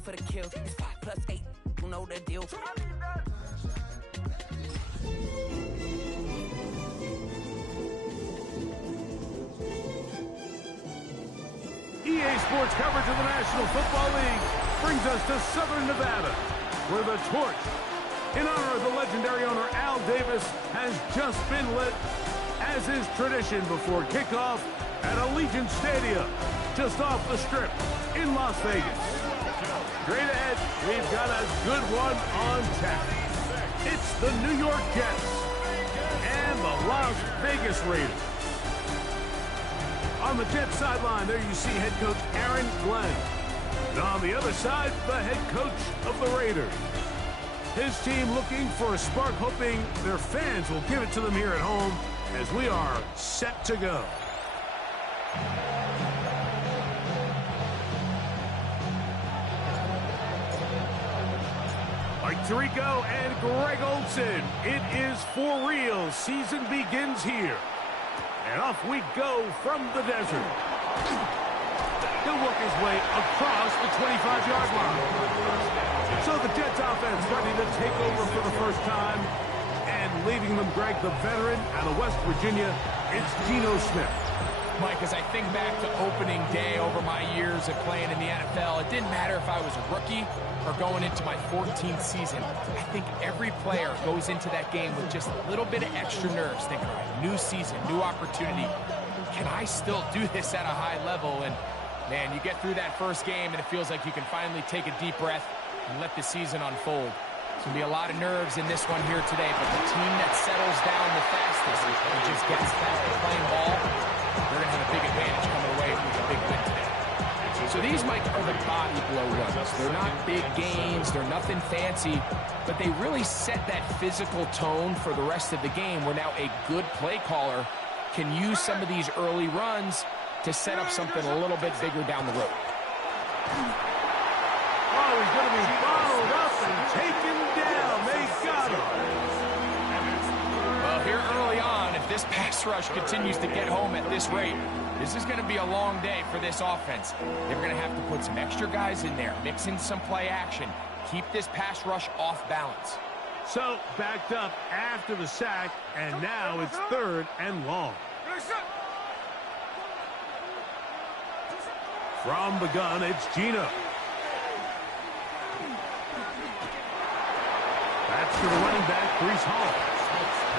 going for the kill. It's 5 plus 8, you know the deal. EA Sports coverage of the National Football League brings us to Southern Nevada, where the torch, in honor of the legendary owner Al Davis, has just been lit, as is tradition before kickoff at Allegiant Stadium, just off the Strip in Las Vegas. Straight ahead, we've got a good one on tap. It's the New York Jets and the Las Vegas Raiders. On the Jets sideline, there you see head coach Aaron Glenn. And on the other side, the head coach of the Raiders. His team looking for a spark, hoping their fans will give it to them here at home as we are set to go. Mike Tirico and Greg Olsen. It is for real. Season begins here. And off we go from the desert. He'll work his way across the 25-yard line. So the Jets offense ready to take over for the first time. And leading them, Greg, the veteran out of West Virginia, it's Geno Smith. Mike, as I think back to opening day over my years of playing in the NFL, it didn't matter if I was a rookie or going into my 14th season. I think every player goes into that game with just a little bit of extra nerves, thinking, all right, new season, new opportunity. Can I still do this at a high level? And, man, you get through that first game, and it feels like you can finally take a deep breath and let the season unfold. There's going to be a lot of nerves in this one here today, but the team that settles down the fastest and just gets back to playing ball, they're going to have a big advantage coming away with a big win today. So these, Mike, are the body blow runs. They're not big gains. They're nothing fancy, but they really set that physical tone for the rest of the game where now a good play caller can use some of these early runs to set up something a little bit bigger down the road. Oh, he's going to be bottled up and taken down. They got him. Well, here early on, if this pass rush continues to get home at this rate, this is going to be a long day for this offense. They're going to have to put some extra guys in there, mix in some play action, keep this pass rush off balance. So, backed up after the sack, and now it's 3rd and long. From the gun, it's Geno. That's to the running back, Breece Hall.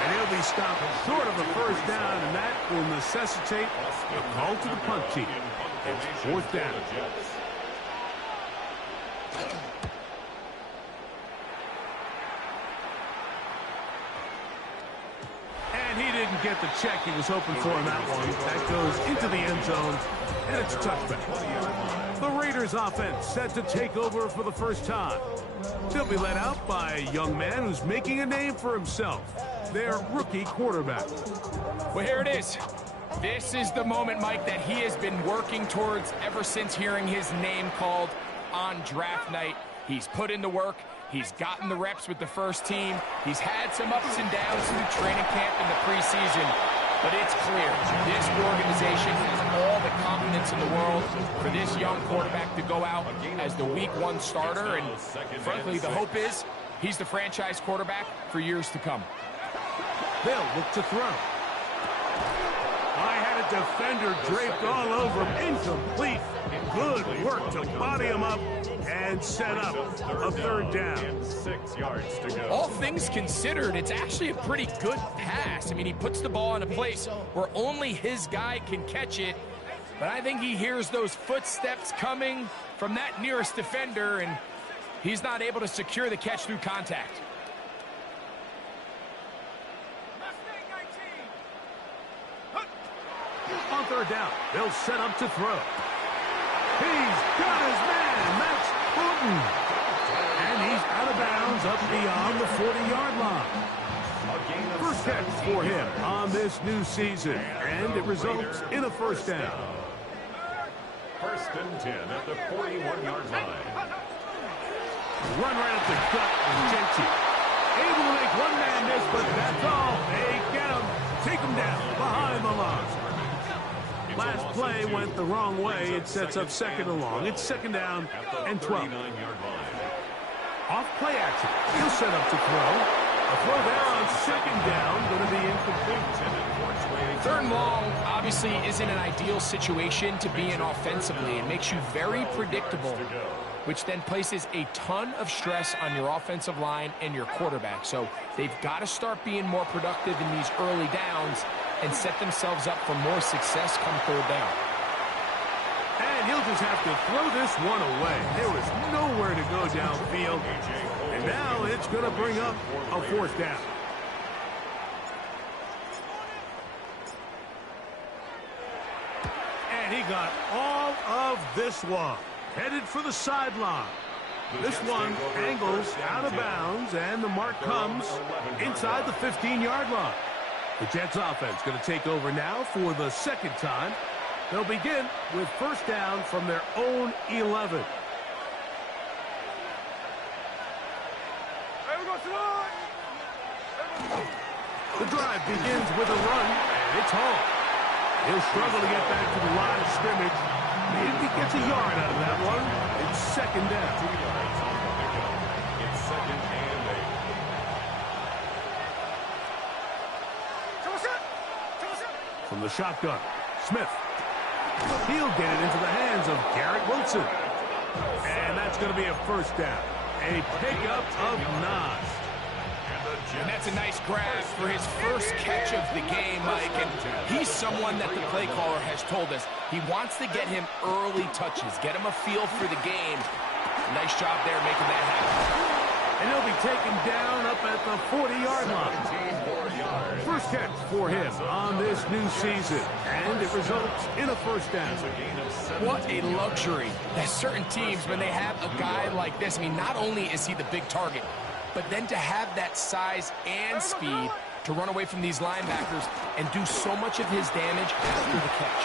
And he'll be stopped short of a first down, and that will necessitate a call to the punt team. It's 4th down. And he didn't get the check he was hoping for in that one. That goes into the end zone, and it's a touchback. The Raiders offense set to take over for the first time. They'll be led out by a young man who's making a name for himself, their rookie quarterback. Well, here it is. This is the moment, Mike, that he has been working towards ever since hearing his name called on draft night. He's put in the work. He's gotten the reps with the first team. He's had some ups and downs through training camp in the preseason. But it's clear this organization has all the confidence in the world for this young quarterback to go out as the Week 1 starter. And frankly, the hope is he's the franchise quarterback for years to come. They'll look to throw. I had a defender draped all over him. Incomplete. Good work to body him up and set up a 3rd down. 6 yards to go. All things considered, it's actually a pretty good pass. I mean, he puts the ball in a place where only his guy can catch it. But I think he hears those footsteps coming from that nearest defender, and he's not able to secure the catch through contact. On 3rd down, they'll set up to throw. He's got his man. That's Booten. And he's out of bounds up beyond the 40-yard line. First catch for him on this new season, and it results in a first down. 1st and 10 at the 41-yard line. Run right up the gut of Genty. Able to make one man miss, but that's all. They get him. Take him down behind the line. Last play went the wrong way. It sets up second and long. It's second down and 12. Off play action. He'll set up to throw. A throw there on second down, going to be incomplete. Third and long obviously isn't an ideal situation to be in offensively. It makes you very predictable, which then places a ton of stress on your offensive line and your quarterback. So they've got to start being more productive in these early downs and set themselves up for more success come third down. And he'll just have to throw this one away. There was nowhere to go downfield. And now it's going to bring up a fourth down. And he got all of this one. Headed for the sideline. This one angles out of bounds, and the mark comes inside the 15-yard line. The Jets offense going to take over now for the second time. They'll begin with first down from their own 11. The drive begins with a run, and it's home. He'll struggle to get back to the line of scrimmage. Maybe he gets a yard out of that one. It's second down. 2 yards on the pickup. It's second and 8. From the shotgun, Smith. He'll get it into the hands of Garrett Wilson. And that's going to be a first down. A pickup of 9. And that's a nice grab for his first catch of the game, Mike. And he's someone that the play caller has told us he wants to get him early touches, get him a feel for the game. Nice job there making that happen. And he'll be taken down up at the 40-yard line. First catch for him on this new season. And it results in a first down. What a luxury that certain teams, when they have a guy like this, I mean, not only is he the big target, but then to have that size and speed to run away from these linebackers and do so much of his damage after the catch.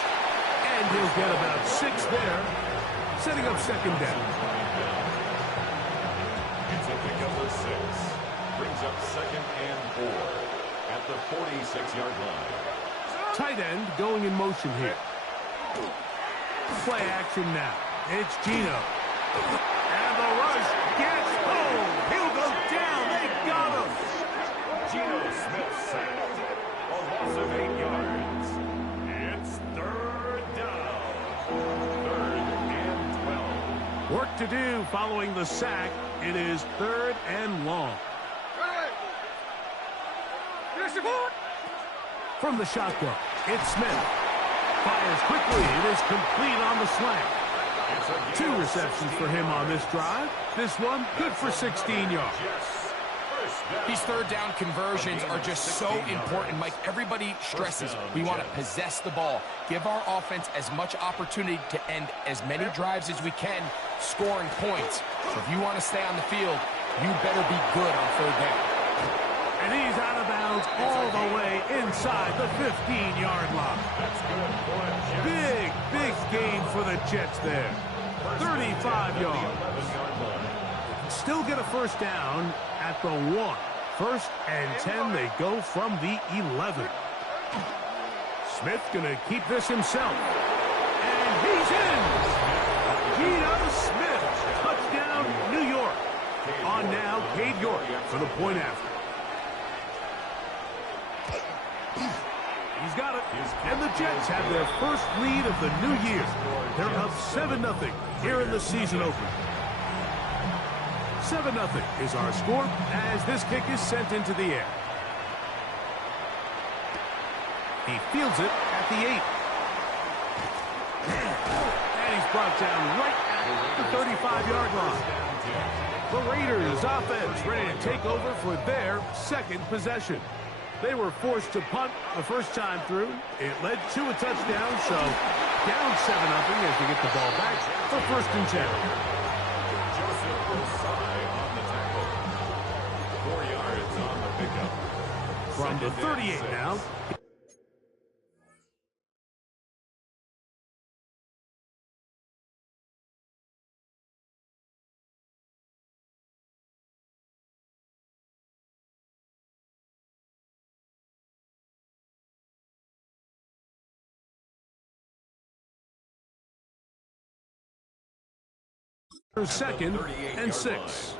And he'll get about 6 there, setting up second down. It's a pickup of 6. Brings up second and 4 at the 46-yard line. Tight end going in motion here. Play action now. It's Gino. And the rush gets home. He'll go down. They got him. Geno Smith sacked. A loss of 8 yards. It's third down. Third and 12. Work to do following the sack. It is third and long. From the shotgun, it's Smith. Fires quickly. It is complete on the slant. 2 receptions for him on this drive. This one good for 16 yards. These third down conversions are just so important, Mike. Everybody stresses we want to possess the ball, give our offense as much opportunity to end as many drives as we can, scoring points. So if you want to stay on the field, you better be good on third down. And he's out of bounds all the way inside the 15-yard line. Big gain for the Jets there. 35 yards. Still get a first down at the 1. First and 10, they go from the 11. Smith gonna keep this himself. And he's in! Geno Smith, touchdown, New York. On now, Cade York for the point after. He's got it. And the Jets have their first lead of the new year. They're up 7-0 here in the season opener. 7-0 is our score as this kick is sent into the air. He fields it at the 8. And he's brought down right at the 35-yard line. The Raiders offense ready to take over for their second possession. They were forced to punt the first time through. It led to a touchdown, so down 7-0 as they get the ball back for first and 10. Joseph Osai on the tackle. 4 yards on the pickup. From the 38 now. Second and 6.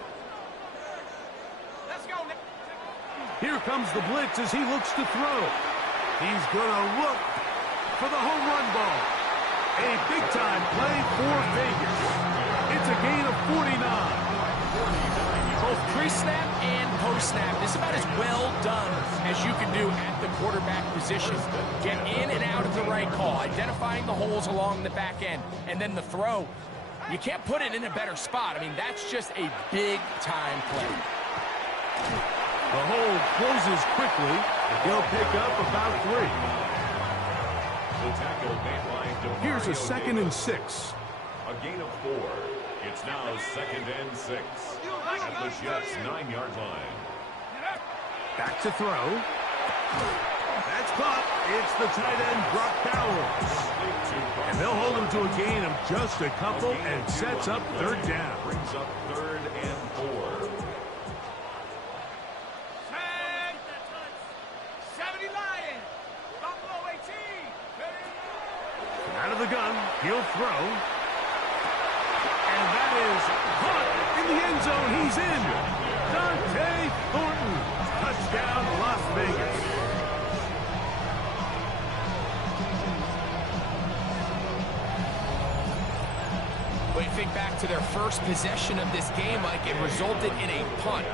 Here comes the blitz as he looks to throw. He's going to look for the home run ball. A big-time play for Vegas. It's a gain of 49. Both pre-snap and post-snap. This is about as well done as you can do at the quarterback position. Get in and out of the right call, identifying the holes along the back end, and then the throw. You can't put it in a better spot. I mean, that's just a big-time play. The hole closes quickly. He'll pick up about 3. The tackle made by Here's a second and 6. A gain of 4. It's now second and 6 at the Jets' 9-yard line. Back to throw. That's caught. It's the tight end, Brock Bowers. And they'll hold him to a gain of just a couple and sets up third down. Brings up third and 4. 70 Lion. Buffalo 18. Out of the gun, he'll throw. And that is caught in the end zone. He's in. Dante Thornton. Touchdown, Las Vegas. When you think back to their first possession of this game, Mike, it resulted in a punt.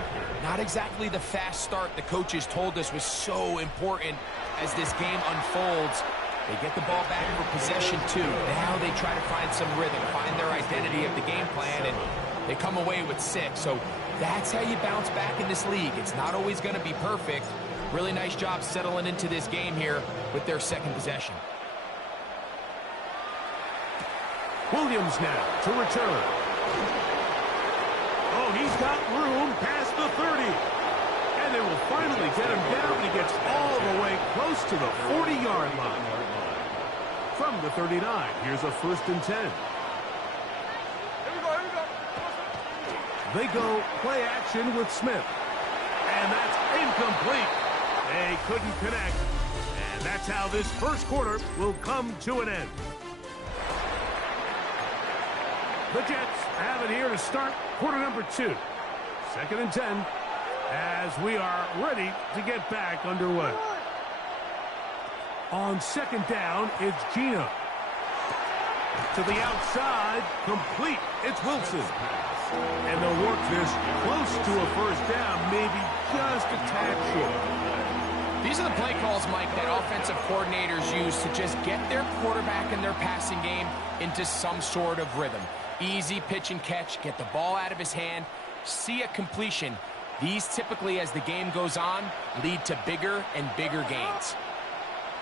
Not exactly the fast start the coaches told us was so important as this game unfolds. They get the ball back for possession 2. Now they try to find some rhythm, find their identity of the game plan, and they come away with 6. So that's how you bounce back in this league. It's not always going to be perfect. Really nice job settling into this game here with their second possession. Williams now to return. Oh, he's got room past the 30. And they will finally get him down. He gets all the way close to the 40-yard line. From the 39, here's a first and 10. They go play action with Smith. And that's incomplete. They couldn't connect. And that's how this first quarter will come to an end. The Jets have it here to start quarter number 2. Second and 10 as we are ready to get back underway. On second down, it's Gino. To the outside, complete. It's Wilson. And they'll work this close to a first down, maybe just a tad short. These are the play calls, Mike, that offensive coordinators use to just get their quarterback and their passing game into some sort of rhythm. Easy pitch and catch, get the ball out of his hand, see a completion. These typically, as the game goes on, lead to bigger and bigger gains.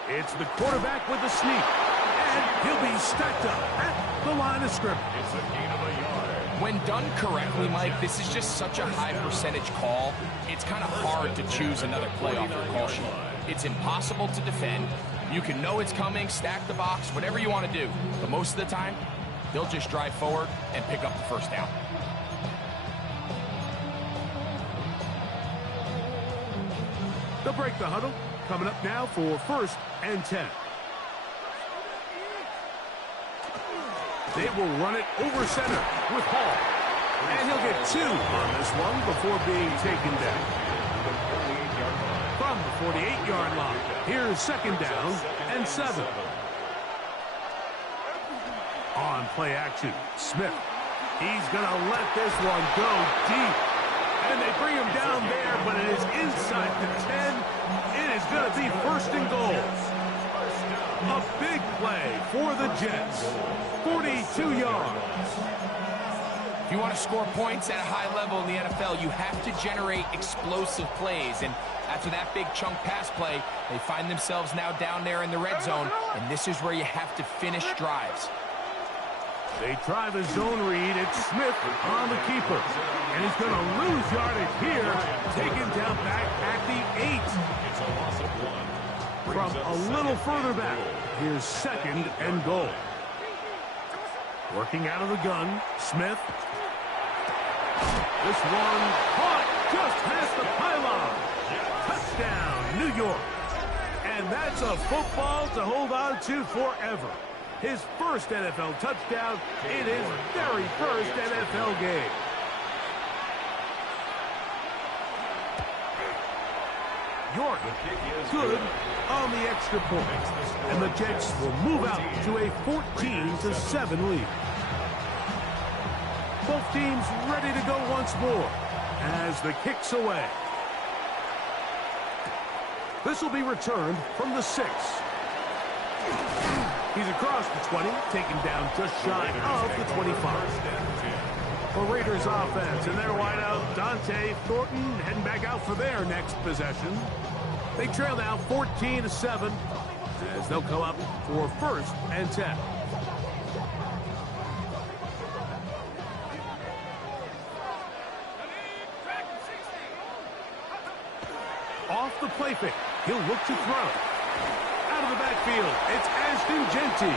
It's the quarterback with the sneak, and he'll be stacked up at the line of scrimmage. It's a gain of a yard. When done correctly, Mike, this is just such a high percentage call. It's kind of hard to choose another play off your call sheet. It's impossible to defend. You can know it's coming, stack the box, whatever you want to do. But most of the time, they'll just drive forward and pick up the first down. They'll break the huddle. Coming up now for first and 10. They will run it over center with Hall. And he'll get 2 on this one before being taken down. From the 48-yard line, here's second down and 7. On play action, Smith. He's going to let this one go deep. And they bring him down there, but it is inside the 10. It is going to be first and goal. A big play for the Jets. 42 yards. If you want to score points at a high level in the NFL, you have to generate explosive plays. And after that big chunk pass play, they find themselves now down there in the red zone. And this is where you have to finish drives. They try the zone read. It's Smith on the keeper. And he's going to lose yardage here. Taken down back at the 8. It's a loss of 1. From a little further back, here's second and goal. Working out of the gun, Smith. This one caught just past the pylon. Touchdown, New York. And that's a football to hold on to forever. his first NFL touchdown in his very first NFL game. York, good on the extra point. And the Jets will move out to a 14-7 lead. Both teams ready to go once more as the kick's away. This will be returned from the 6. He's across the 20, taken down just shy of the 25. The Raiders offense and their wideout, Dante Thornton, heading back out for their next possession. They trail now 14-7 as they'll come up for 1st and 10. Off the play fake, he'll look to throw. Out of the backfield, it's Ashton Genty.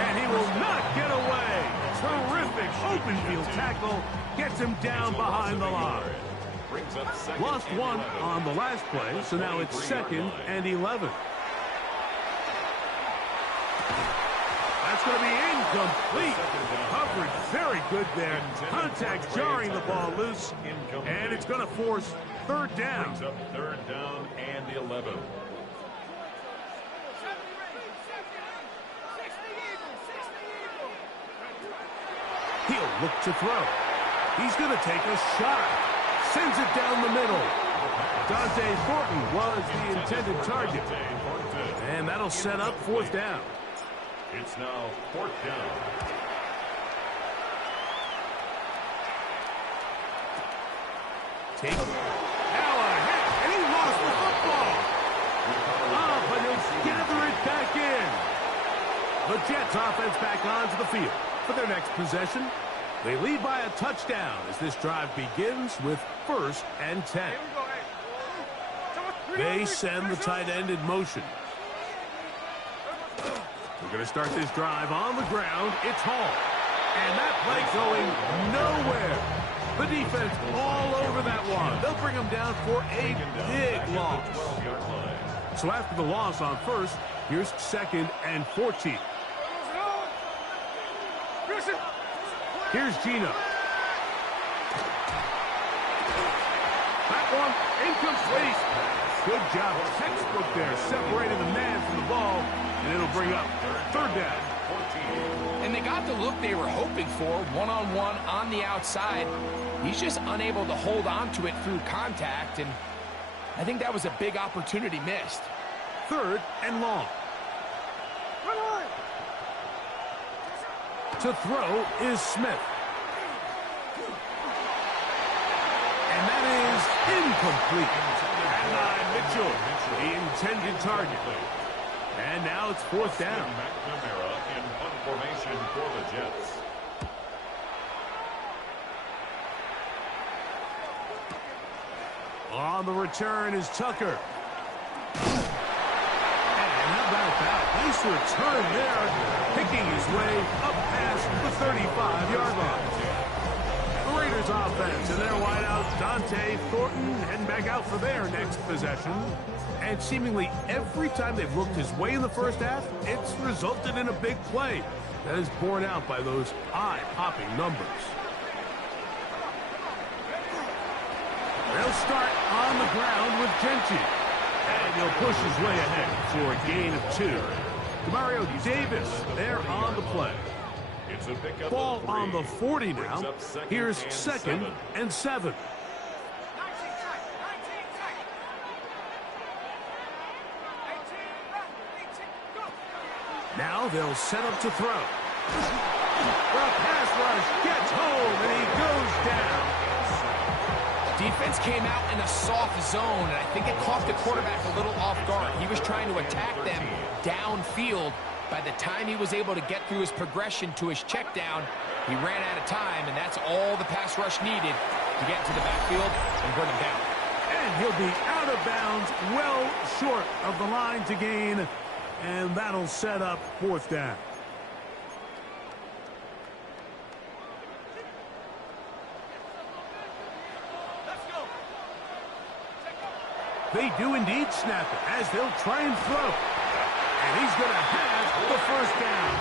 And he will not get away. Terrific open field tackle. Gets him down behind the line. Lost one on the last play, so now it's 2nd and 11. That's going to be incomplete. Coverage very good there. Contact jarring the ball loose. And it's going to force 3rd down. 3rd down and 11. He'll look to throw. He's going to take a shot. Sends it down the middle. Dante Thornton was the intended target. And that'll set up 4th down. It's now 4th down. Take now a hit, and he lost the football. But he'll gather it back in. The Jets offense back onto the field for their next possession. They lead by a touchdown as this drive begins with 1st and 10. They send the tight end in motion. We're going to start this drive on the ground. It's Hall. And that play going nowhere. The defense all over that one. They'll bring him down for a big loss. So after the loss on 1st, here's 2nd and 14. Here's Gino. That one incomplete. Good job. Textbook there, separating the man from the ball, and it'll bring up 3rd down. And they got the look they were hoping for, one-on-one on the outside. He's just unable to hold on to it through contact, and I think that was a big opportunity missed. 3rd and long. To throw is Smith. And that is incomplete. And Mitchell, the intended target. And now it's 4th down. McNamara in punt formation for the Jets. On the return is Tucker. How about that? Nice return there, picking his way up past the 35-yard line. The Raiders offense and their wideout, Dante Thornton, heading back out for their next possession. And seemingly every time they've looked his way in the first half, it's resulted in a big play that is borne out by those eye-popping numbers. They'll start on the ground with Genty. And he'll push his way ahead for a gain of 2. Mario Davis there on the play. Ball on the 40 now. Here's 2nd and 7. Now they'll set up to throw. The pass rush gets home, and he goes down. Defense came out in a soft zone, and I think it caught the quarterback a little off guard. He was trying to attack them downfield. By the time he was able to get through his progression to his check down, he ran out of time, and that's all the pass rush needed to get into the backfield and bring him down. And he'll be out of bounds, well short of the line to gain, and that'll set up 4th down. They do indeed snap it as they'll try and throw. And he's going to have the first down.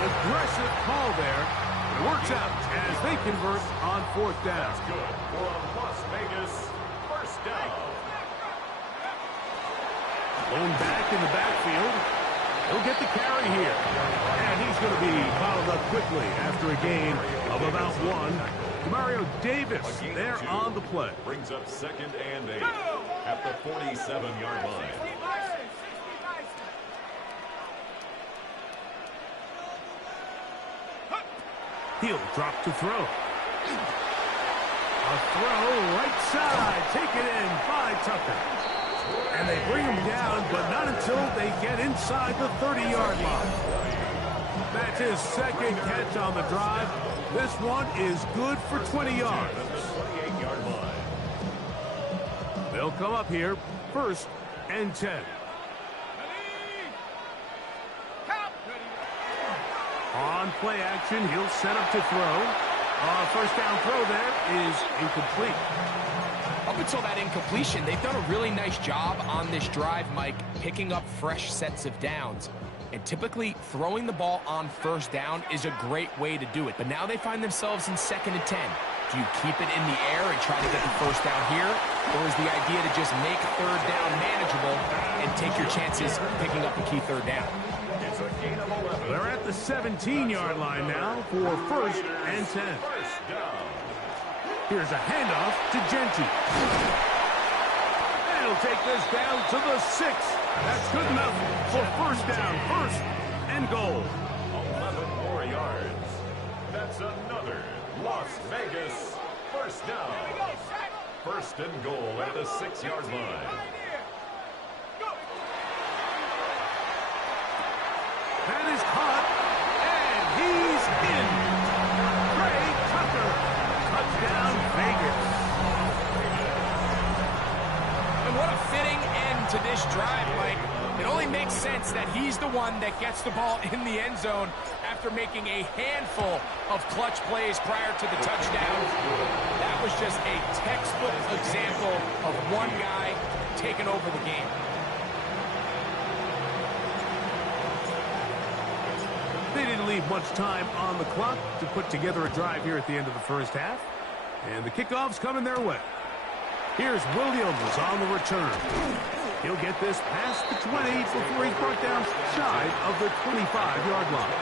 Aggressive call there. It works out as they convert on fourth down. That's good for a Las Vegas first down. Going back in the backfield. He'll get the carry here. And he's going to be followed up quickly after a gain of about one. Mario Davis there on the play. Brings up 2nd and 8 at the 47-yard line. He'll drop to throw. A throw right side. Take it in by Tucker. And they bring him down, but not until they get inside the 30-yard line. That's his second catch on the drive. This one is good for 20 yards. '28-yard line. They'll come up here, 1st and 10. On play action, he'll set up to throw. First down throw there is incomplete. Up until that incompletion, they've done a really nice job on this drive, Mike, picking up fresh sets of downs. And typically, throwing the ball on first down is a great way to do it. But now they find themselves in 2nd and 10. Do you keep it in the air and try to get the first down here? Or is the idea to just make third down manageable and take your chances picking up the key third down? It's a gain of 11. They're at the 17-yard line now for 1st and 10. First down. Here's a handoff to Genty. And he'll take this down to the 6. That's good enough for first down, 1st and goal. 11 more yards. That's another Las Vegas first down. 1st and goal at the 6-yard line. That is caught, and he's in. Trey Tucker, touchdown Vegas. And what a fitting end to this drive, Mike. It only makes sense that he's the one that gets the ball in the end zone after making a handful of clutch plays prior to the touchdown. That was just a textbook example of one guy taking over the game. They didn't leave much time on the clock to put together a drive here at the end of the first half. And the kickoff's coming their way. Here's Williams on the return. He'll get this past the 20 before he's brought down shy of the 25-yard line.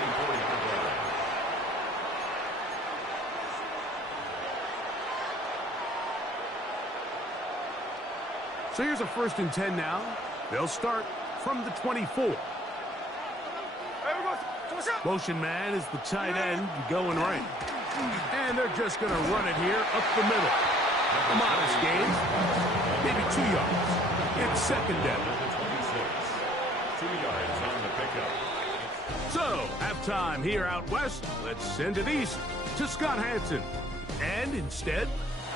So here's a 1st and 10 now. They'll start from the 24. Motion man is the tight end going right. And they're just going to run it here up the middle. A modest gain, maybe 2 yards. It's 2nd down. 2 yards on the pickup. So, halftime here out west. Let's send it east to Scott Hansen. And instead,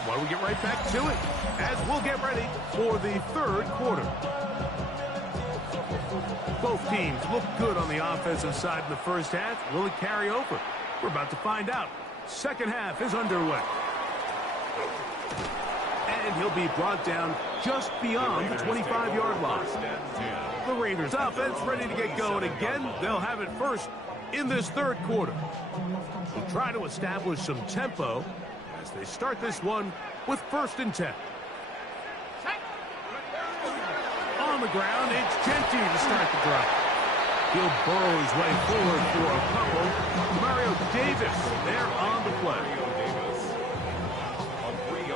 why don't we get right back to it as we'll get ready for the 3rd quarter. Both teams look good on the offensive side in the first half. Will it carry over? We're about to find out. Second half is underway. And he'll be brought down just beyond the 25-yard line. The Raiders offense ready to get going again. They'll have it first in this 3rd quarter. We'll try to establish some tempo as they start this one with 1st and 10. On the ground, it's Genty to start the drive. He'll burrow his way forward for a couple. Mario Davis there on the play.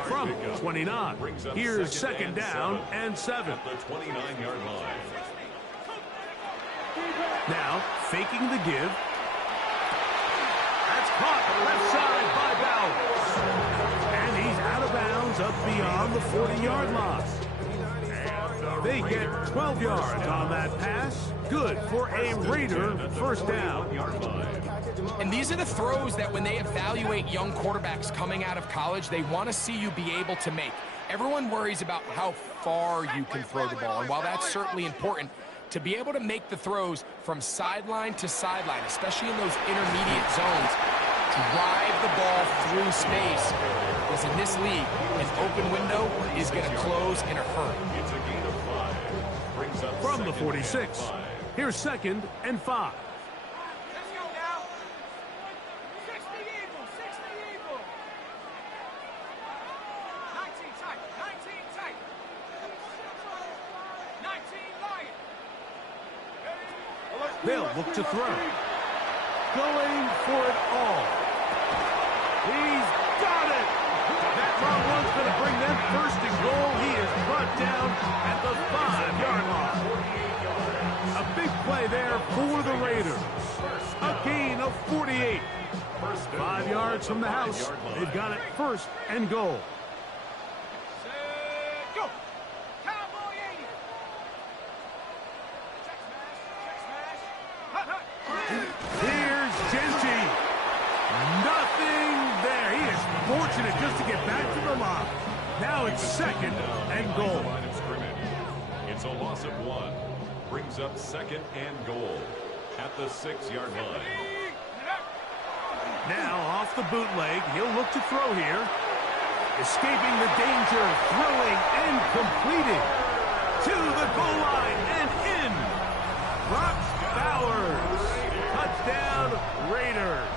From 29, here's 2nd down and 7. At the 29-yard line. Now, faking the give. That's caught left side by Bowers. And he's out of bounds up beyond the 40-yard line. They get 12 yards on that pass. Good for a Raider first down. And these are the throws that when they evaluate young quarterbacks coming out of college, they want to see you be able to make. Everyone worries about how far you can throw the ball. And while that's certainly important, to be able to make the throws from sideline to sideline, especially in those intermediate zones, drive the ball through space. Because in this league, an open window is going to close in a hurry. It's a gain of 5. Brings up From the 2nd 46, and 5. here's 2nd and 5. They'll look to throw. Going for it all. He's got it. That long one's going to bring them first and goal. He is brought down at the 5-yard line. A big play there for the Raiders. A gain of 48. 5 yards from the house. They've got it first and goal. Go. Cowboy 80. Check smash. Here's Genty. Nothing there. He is fortunate just to get back to the lob. Now it's second and goal. It's a loss of 1. Brings up second and goal at the 6-yard line. Now off the bootleg, he'll look to throw here. Escaping the danger, throwing and completing. To the goal line and in. Brock Bowers. Touchdown, Raiders.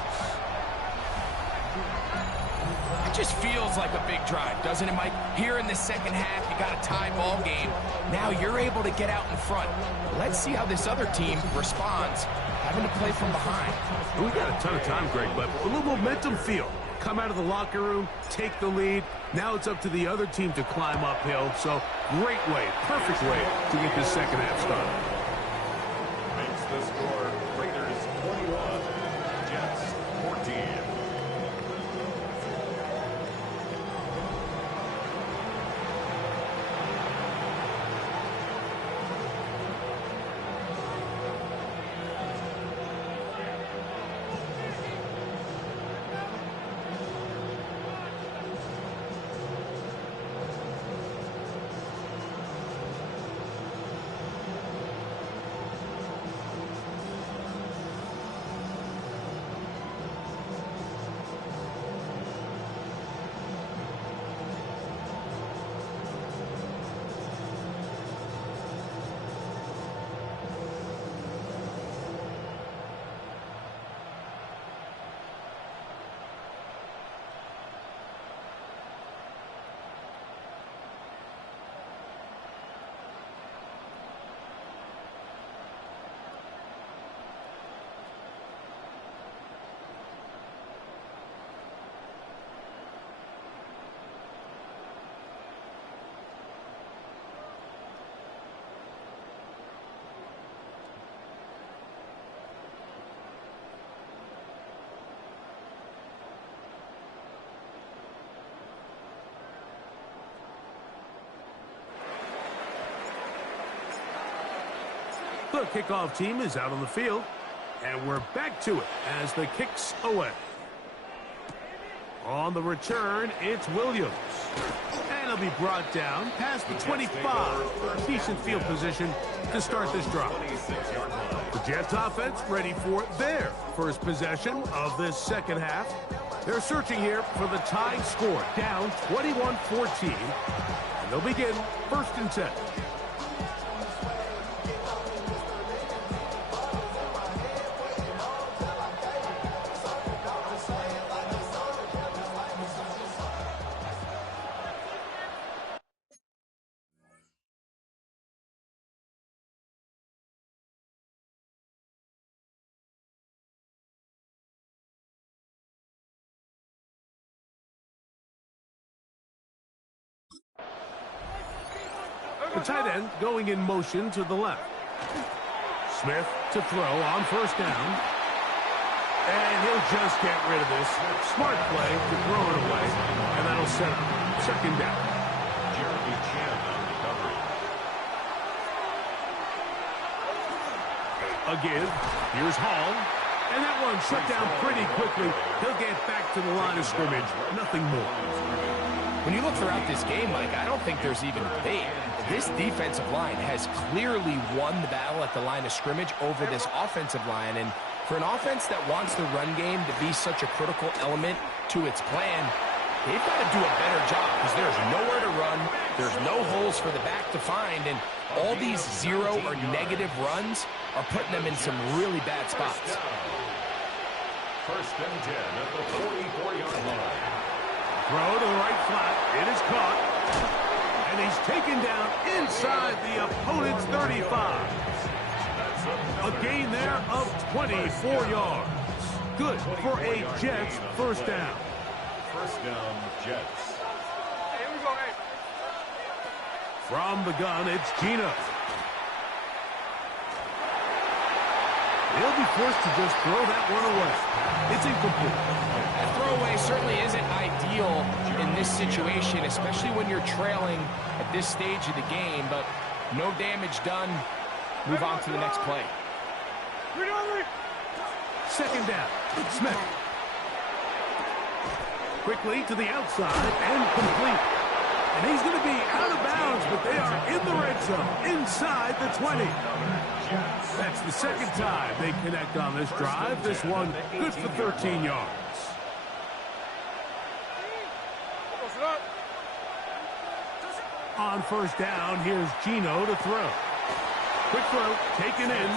It just feels like a big drive, doesn't it, Mike? Here in the second half, you got a tie ball game. Now you're able to get out in front. Let's see how this other team responds, having to play from behind. We got a ton of time, Greg, but a little momentum feel. Come out of the locker room, take the lead. Now it's up to the other team to climb uphill. So great way, perfect way to get this second half started. Makes the score Raiders 21, Jets 14. The kickoff team is out on the field, and we're back to it as the kick's away. On the return, it's Williams. And he'll be brought down past the 25. Decent field position to start this drive. The Jets offense ready for their first possession of this second half. They're searching here for the tie score, down 21-14. And they'll begin first and 10. The tight end going in motion to the left. Smith to throw on first down. And he'll just get rid of this. Smart play to throw it away. And that'll set up second down. Jeremy Chan on recovery. Again, here's Hall. And that one shut down pretty quickly. He'll get back to the line of scrimmage. Nothing more. When you look throughout this game, Mike, I don't think there's even a debate. This defensive line has clearly won the battle at the line of scrimmage over this offensive line. And for an offense that wants the run game to be such a critical element to its plan, they've got to do a better job because there's nowhere to run. There's no holes for the back to find. And all these zero or negative runs are putting them in some really bad spots. First and 10 at the 44-yard line. Throw to the right flat. It is caught. And he's taken down inside the opponent's 35. That's a A gain there of 24 yards. Good for a Jets first down. First down, Jets. Hey, here we go, hey. From the gun, it's Geno. He'll be forced to just throw that one away. It's incomplete. That throwaway certainly isn't ideal in this situation, especially when you're trailing at this stage of the game, but no damage done. Move on to the next play. Second down, Smith. Quickly to the outside and complete. And he's going to be out of bounds, but they are in the red zone, inside the 20. That's the second time they connect on this drive. This one good for 13 yards. On first down, here's Geno to throw. Quick throw, taken in,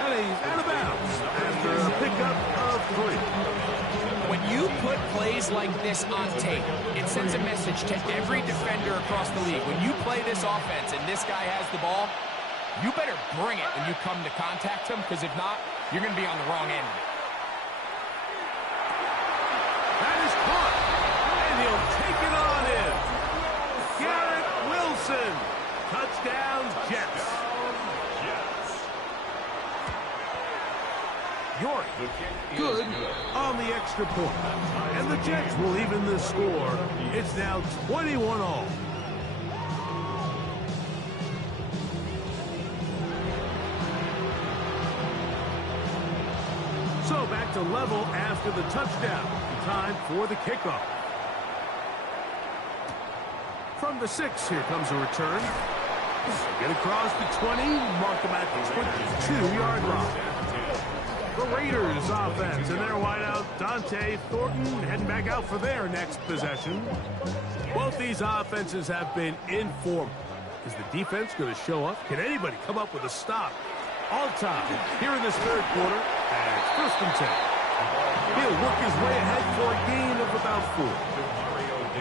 and he's out of bounds after a pickup of 3. When you put plays like this on tape, it sends a message to every defender across the league. When you play this offense and this guy has the ball, you better bring it when you come to contact him, because if not, you're going to be on the wrong end of it. That is caught, and he'll take it on in. Garrett Wilson. Touchdown, Jets. York, good on the extra point. And the Jets will even the score. It's now 21-all. So back to level after the touchdown. Time for the kickoff. From the 6, here comes a return. Get across the 20, mark them at the 22-yard line. The Raiders offense and their wideout, Dante Thornton, heading back out for their next possession. Both these offenses have been in form. Is the defense going to show up? Can anybody come up with a stop? All time here in this third quarter, and it's first and 10. He'll work his way ahead for a gain of about 4.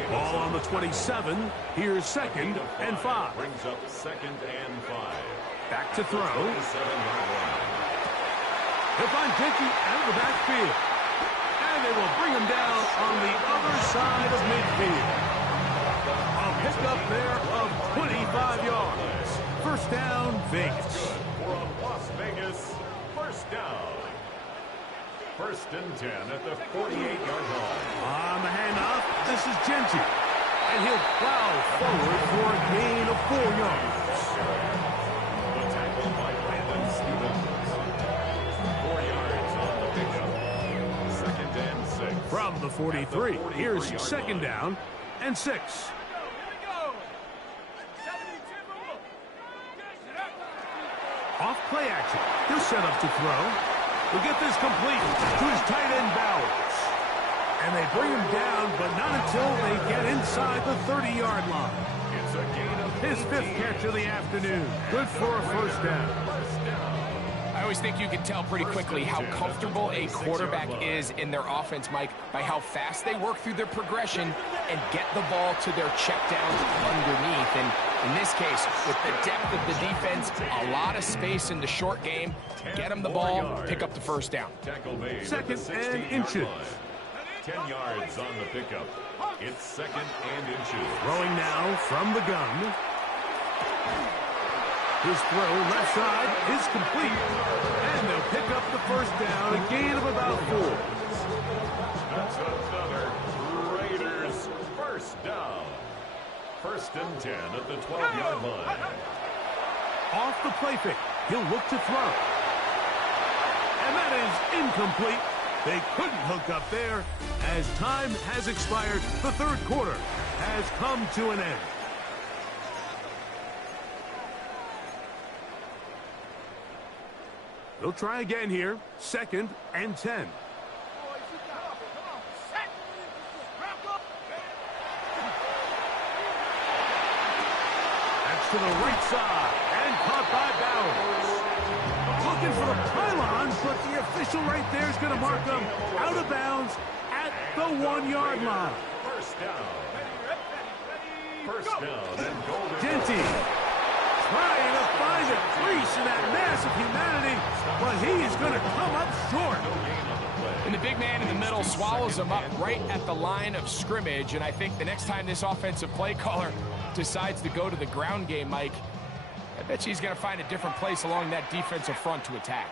Ball on the 27. Here's second and 5. Brings up second and 5. Back to throw. They'll find Dickey out of the backfield. And they will bring him down on the other side of midfield. A pickup there of 25 yards. First down, Vegas. For a Las Vegas first down. First and 10 at the 48-yard line. On the handoff, this is Genty. And he'll plow forward for a gain of 4 yards. The tackle by Brandon Stevens. 4 yards on the pickup. Second and 6. From the 43, here's second down and 6. Off play action. He'll set up to throw. He'll get this complete to his tight end Bowers. And they bring him down, but not until they get inside the 30-yard line. It's a gain of His 5th catch of the afternoon. Good for a first down. I always think you can tell pretty quickly how comfortable a quarterback is in their offense, Mike, by how fast they work through their progression and get the ball to their check down underneath. And in this case, with the depth of the defense, a lot of space in the short game, get them the ball, pick up the first down. Second and inches. 10 yards on the pickup. It's second and inches. Throwing now from the gun. His throw left side is complete. And they'll pick up the first down, a gain of about 4. That's another Raiders first down. First and 10 at the 12-yard line. Off the play fake. He'll look to throw. And that is incomplete. They couldn't hook up there. As time has expired, the third quarter has come to an end. They'll try again here. Second and 10. That's to the right side and caught by Bowers. Looking for the pylon, but the official right there is going to mark him out of bounds at the 1-yard line. First down. First down and golden. Genty trying to find find a crease in that mass of humanity, but he is going to come up short. And the big man in the middle swallows him up right at the line of scrimmage. And I think the next time this offensive play caller decides to go to the ground game, Mike, I bet you he's going to find a different place along that defensive front to attack.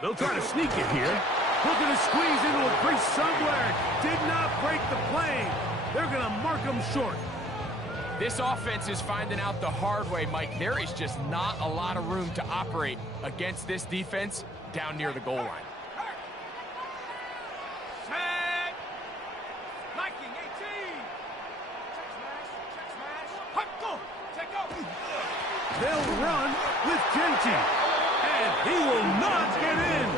They'll try to sneak it here. Looking to squeeze into a crease somewhere. Did not break the plane. They're going to mark him short. This offense is finding out the hard way, Mike. There is just not a lot of room to operate against this defense down near the goal line. Set. Liking 18. Check smash. Hut, go. Take go. They'll run with Genty. And he will not get in.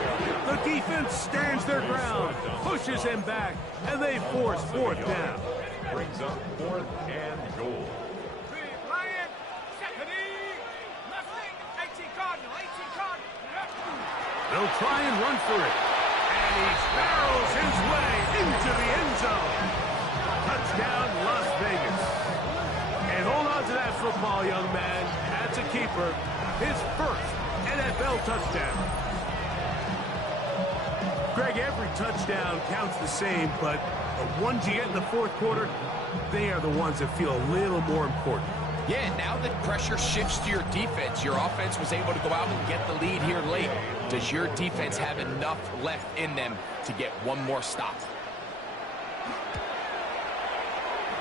The defense stands their ground, pushes him back, and they force fourth down. Brings up 4th and goal. Lion. Secondly. Left wing. 18 Cardinal. 18 Cardinal. They'll try and run for it. And he barrels his way into the end zone. Touchdown, Las Vegas. And hold on to that football, young man. That's a keeper. His first NFL touchdown. Greg, every touchdown counts the same, but the ones you get in the fourth quarter, they are the ones that feel a little more important. Yeah, now that pressure shifts to your defense, your offense was able to go out and get the lead here late. Does your defense have enough left in them to get one more stop?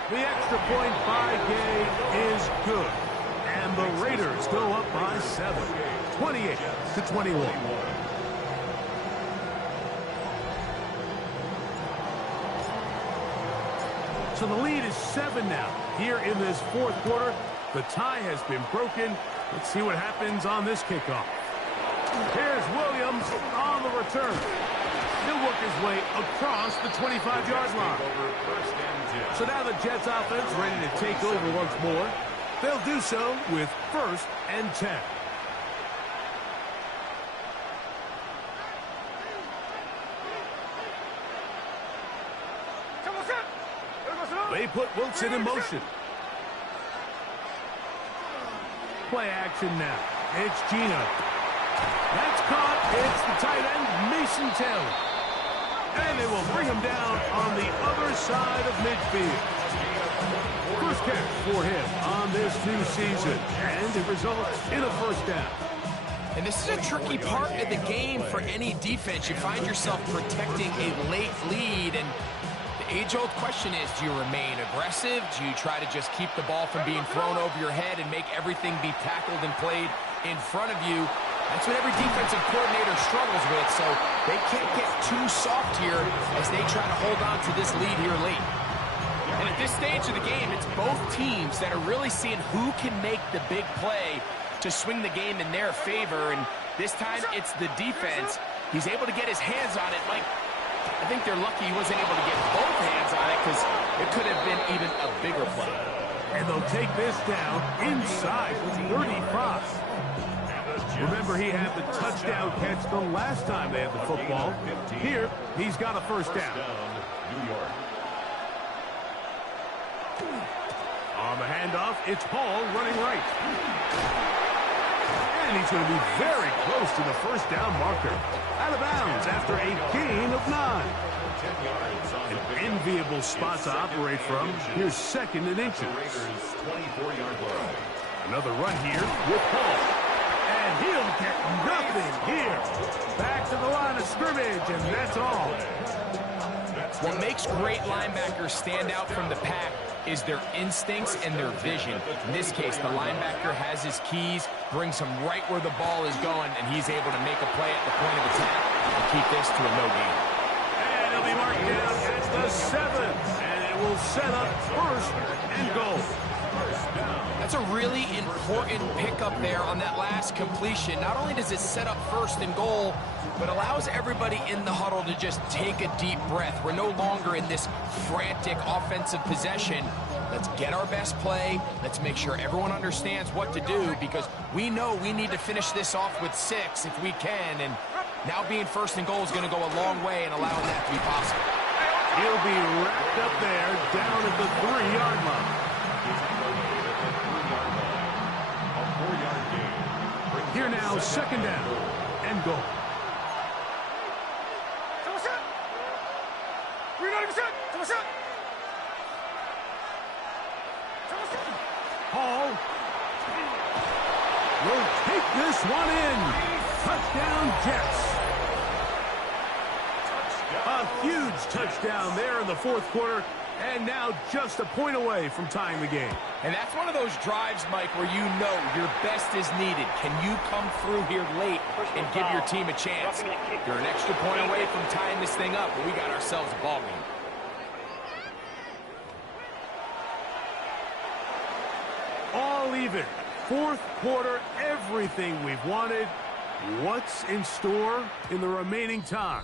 The extra point by Gay is good. And the Raiders go up by 7, 28-21. So the lead is 7 now. Here in this fourth quarter, the tie has been broken. Let's see what happens on this kickoff. Here's Williams on the return. He'll work his way across the 25-yard line. So now the Jets offense ready to take over once more. They'll do so with 1st and 10. They put Wilson in motion. Play action now. It's Gino. That's caught. It's the tight end, Mason Taylor. And they will bring him down on the other side of midfield. First catch for him on this new season. And it results in a first down. And this is a tricky part of the game for any defense. You find yourself protecting a late lead, and the age-old question is, do you remain aggressive? Do you try to just keep the ball from being thrown over your head and make everything be tackled and played in front of you? That's what every defensive coordinator struggles with, so they can't get too soft here as they try to hold on to this lead here late. And at this stage of the game, it's both teams that are really seeing who can make the big play to swing the game in their favor, and this time it's the defense. He's able to get his hands on it. Mike, I think they're lucky he wasn't able to get both hands on it because it could have been even a bigger play. And they'll take this down inside the 35. Remember, he had the touchdown catch the last time they had the football. Here, he's got a first down. New York. On the handoff, it's Hall running right. And he's going to be very close to the first down marker. Out of bounds after a gain of 9. An enviable spot to operate from. Here's 2nd and inches. Another run here with Hall. And he'll get nothing here. Back to the line of scrimmage, and that's all. What makes great linebackers stand out from the pack is their instincts and their vision. In this case, the linebacker has his keys, brings him right where the ball is going, and he's able to make a play at the point of attack and keep this to a no gain. And he'll be marked down at the 7, and it will set up 1st and goal. That's a really important pickup there on that last completion. Not only does it set up 1st and goal, but allows everybody in the huddle to just take a deep breath. We're no longer in this frantic offensive possession. Let's get our best play. Let's make sure everyone understands what to do, because we know we need to finish this off with 6 if we can. And now being 1st and goal is going to go a long way in allowing that to be possible. He'll be wrapped up there down at the 3-yard line. Here now, second down and goal. Hall will take this one in. Touchdown, Jets. A huge touchdown there in the fourth quarter, and now just a point away from tying the game. And that's one of those drives, Mike, where you know your best is needed. Can you come through here late and give your team a chance? You're an extra point away from tying this thing up, but we got ourselves a ball game. All even. Fourth quarter, everything we've wanted. What's in store in the remaining time?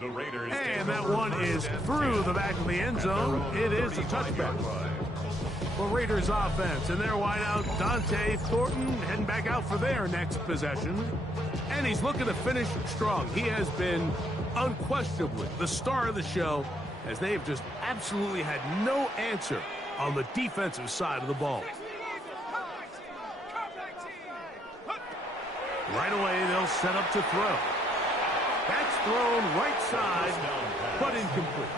The Raiders, and that one is through the back of the end zone. It is a touchback. The Raiders offense and their wideout, Dante Thornton, heading back out for their next possession. And he's looking to finish strong. He has been unquestionably the star of the show, as they have just absolutely had no answer on the defensive side of the ball. Right away, they'll set up to throw. That's thrown right side, but incomplete.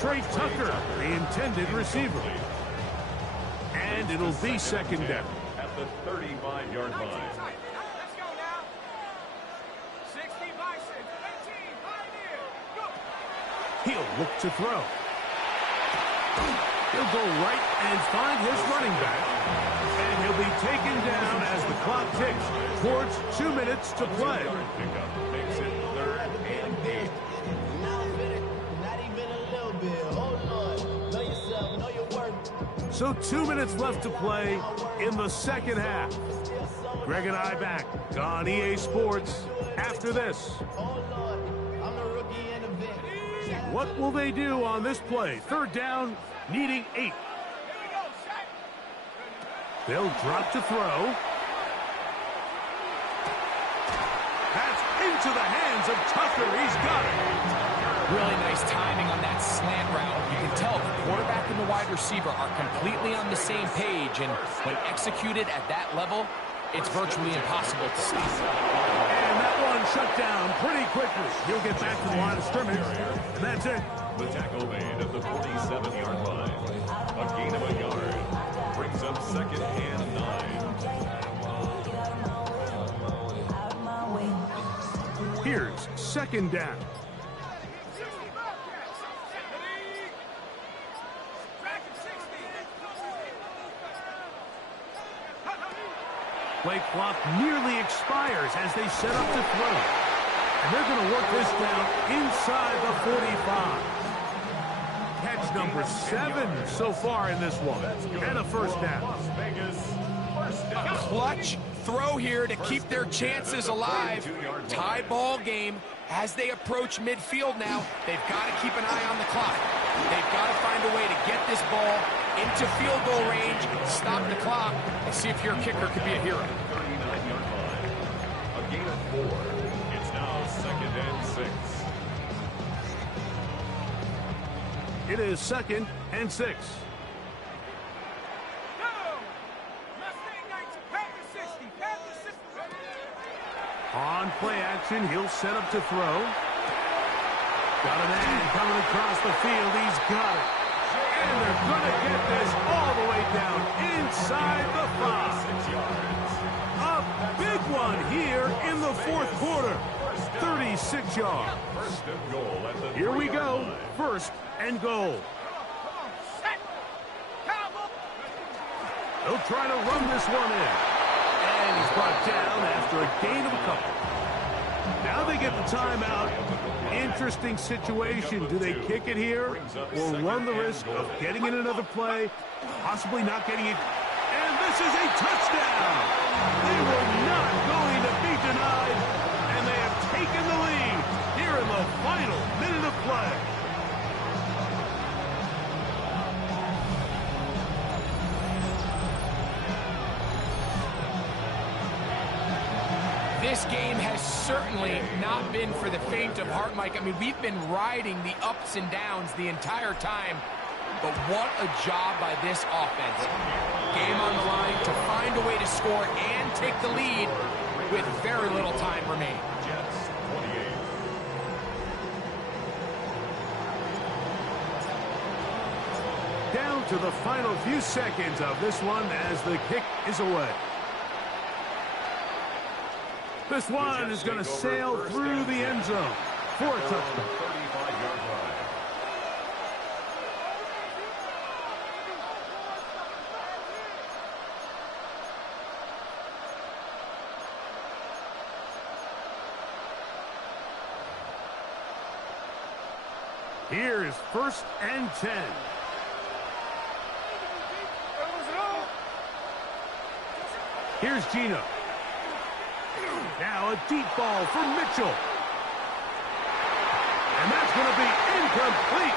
Trey Tucker, the intended receiver. And it'll be second down. At the 35-yard line. Let's go now. 60 Bison, 18, Pioneer, go. He'll look to throw. He'll go right and find his running back. And he'll be taken down as the clock ticks towards 2 minutes to play. Pickup makes it 3rd and 8. So 2 minutes left to play in the second half. Greg and I back on EA Sports after this. What will they do on this play? Third down, needing 8. They'll drop to throw. That's into the hands of Tucker. He's got it. Really nice timing on that slant route. You can tell the quarterback and the wide receiver are completely on the same page, and when executed at that level, it's virtually impossible to stop. And that one shut down pretty quickly. He'll get back to the line of scrimmage, and that's it. The tackle made at the 47-yard line. A gain of a yard brings up 2nd and 9. Here's second down. Play clock nearly expires as they set up to throw. And they're going to work this down inside the 45. Catch number 7 so far in this one. And a first down. Las Vegas, first down. A clutch throw here to keep their chances alive. Tie ball game as they approach midfield now. They've got to keep an eye on the clock. They've got to find a way to get this ball into field goal range, stop the clock, and see if your kicker could be a hero. 39-yard line. A gain of 4. It's now 2nd and 6. It is 2nd and 6. On play action, he'll set up to throw. Got a man coming across the field. He's got it. And they're going to get this all the way down inside the 5. A big one here in the fourth quarter. 36 yards. First and goal at the Here we 3-yard go. line. First and goal. They'll try to run this one in. And he's brought down after a gain of a couple. Now they get the timeout. Interesting situation. Do they kick it here or run the risk of getting in another play, possibly not getting it? And this is a touchdown. They were not going to be denied, and they have taken the lead here in the final minute of play. This game has certainly not been for the faint of heart, Mike. I mean, we've been riding the ups and downs the entire time, but what a job by this offense. Game on the line to find a way to score and take the lead. with very little time remaining. Jets 28. Down to the final few seconds of this one as the kick is away. This one is going to sail through the end zone for a touchdown. 35-yard line. Here is 1st and 10. Here's Gino. Now a deep ball for Mitchell. And that's going to be incomplete.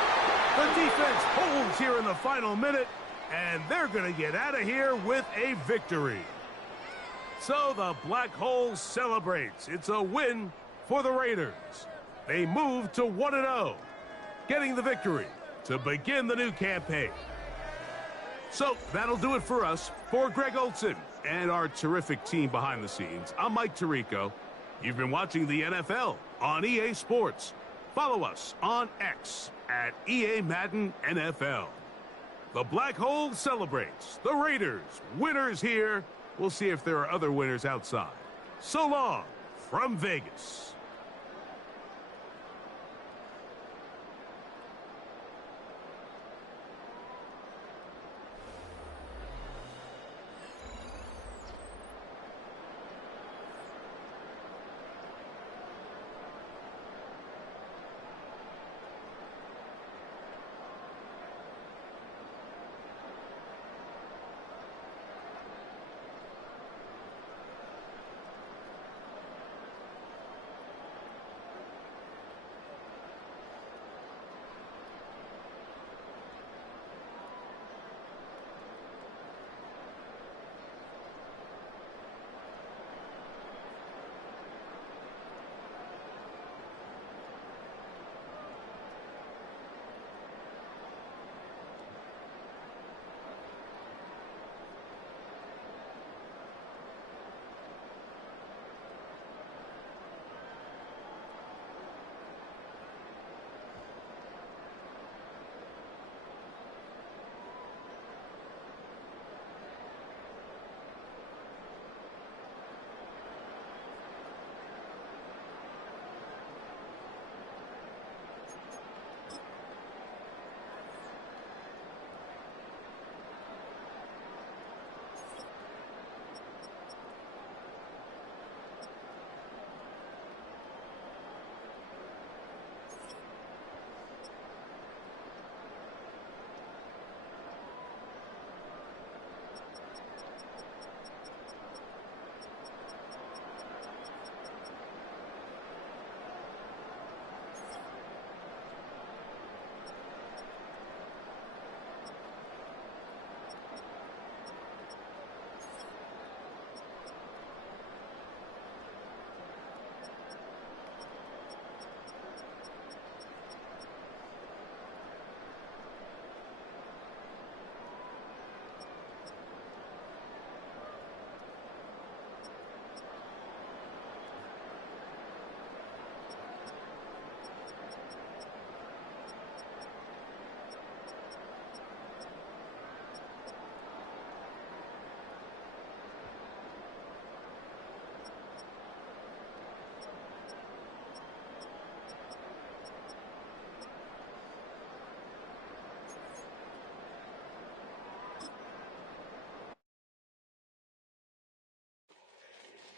The defense holds here in the final minute, and they're going to get out of here with a victory. So the Black Hole celebrates. It's a win for the Raiders. They move to 1-0, getting the victory to begin the new campaign. So that'll do it for us. For Greg Olson and our terrific team behind the scenes, I'm Mike Tirico. You've been watching the NFL on EA Sports. Follow us on X at EA Madden NFL. The Black Hole celebrates. The Raiders, winners here. We'll see if there are other winners outside. So long from Vegas.